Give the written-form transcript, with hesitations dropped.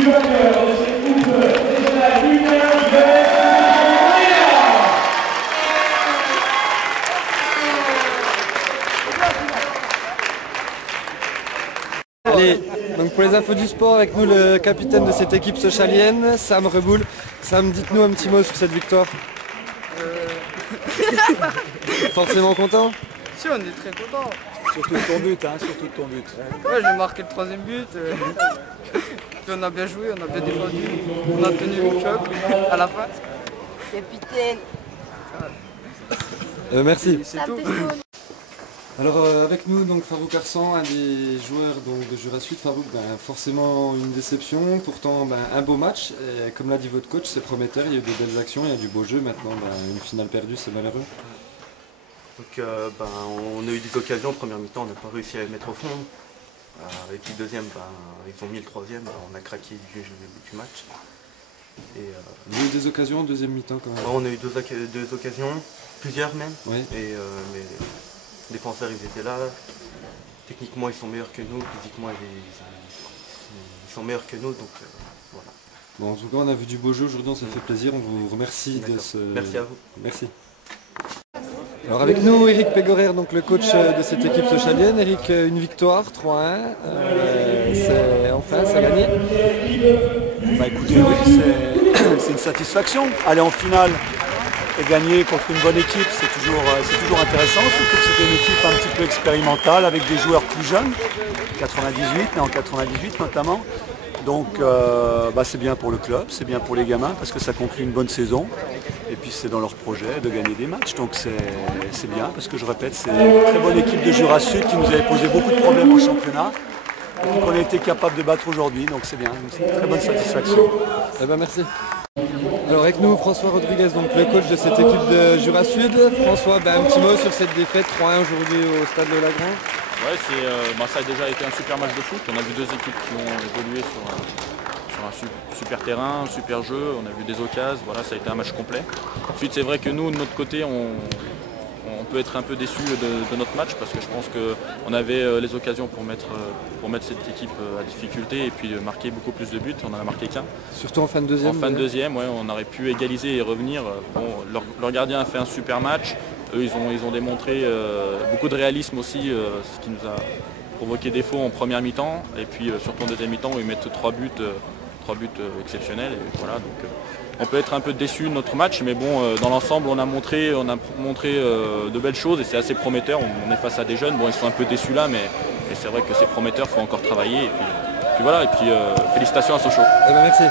du vainqueur de cette coupe régionale U15 de Allez, donc pour les infos du sport, avec nous le capitaine de cette équipe sochalienne, Sam Reboul. Sam, dites-nous un petit mot sur cette victoire. Forcément content? Si, on est très content. Surtout de ton but, hein, surtout de ton but. Ouais, j'ai marqué le troisième but. Puis on a bien joué, on a bien défendu. On a tenu le choc à la fin. Capitaine. Merci. C'est tout. Alors avec nous donc Farouk Arsan, un des joueurs donc, de Jura Sud. Farouk, forcément une déception, pourtant un beau match. Et, comme l'a dit votre coach, c'est prometteur, il y a eu de belles actions, il y a du beau jeu. Maintenant une finale perdue, c'est malheureux. Donc on a eu des occasions, première mi-temps on n'a pas réussi à les mettre au fond. Et puis deuxième, ils ont mis le troisième, on a craqué du match. Et, vous avez eu des occasions en deuxième mi-temps quand même? On a eu deux occasions, plusieurs même. Oui. Et, mais les défenseurs ils étaient là, techniquement ils sont meilleurs que nous, physiquement ils sont meilleurs que nous, donc voilà. Bon, en tout cas on a vu du beau jeu aujourd'hui, ça fait plaisir, on vous remercie de ce... Merci à vous. Merci. Alors avec nous Eric Pégorer, donc le coach de cette équipe sochalienne. Eric, une victoire, 3-1, enfin ça a gagné. Bah écoutez, oui, c'est une satisfaction. Aller en finale et gagner contre une bonne équipe, c'est toujours intéressant, surtout que c'était une équipe un petit peu expérimentale avec des joueurs plus jeunes, 98, né en 98 notamment. Donc c'est bien pour le club, c'est bien pour les gamins parce que ça conclut une bonne saison. Et puis c'est dans leur projet de gagner des matchs, donc c'est bien parce que je répète, c'est une très bonne équipe de Jura Sud qui nous avait posé beaucoup de problèmes au championnat et qu'on a été capable de battre aujourd'hui, donc c'est bien, c'est une très bonne satisfaction. Eh ben merci. Alors avec nous François Rodriguez, donc le coach de cette équipe de Jura Sud. François, un petit mot sur cette défaite 3-1 aujourd'hui au stade de Lagrange. Ouais, ça a déjà été un super match de foot. On a vu deux équipes qui ont évolué sur un super terrain, un super jeu. On a vu des occasions. Voilà, ça a été un match complet. Ensuite, c'est vrai que nous, de notre côté, on peut être un peu déçus de notre match parce que je pense qu'on avait les occasions pour mettre cette équipe à difficulté et puis marquer beaucoup plus de buts. On n'en a marqué qu'un. Surtout en fin de deuxième. En fin de deuxième, ouais, on aurait pu égaliser et revenir. Bon, leur gardien a fait un super match. Eux, ils ont démontré beaucoup de réalisme aussi, ce qui nous a provoqué défaut en première mi-temps. Et puis surtout en deuxième mi-temps où ils mettent 3 buts exceptionnels. Et voilà, donc, on peut être un peu déçu de notre match, mais bon, dans l'ensemble, on a montré de belles choses et c'est assez prometteur. On est face à des jeunes, bon, ils sont un peu déçus là, mais c'est vrai que c'est prometteur, il faut encore travailler. Et puis voilà, et puis félicitations à Sochaux. Eh ben, merci.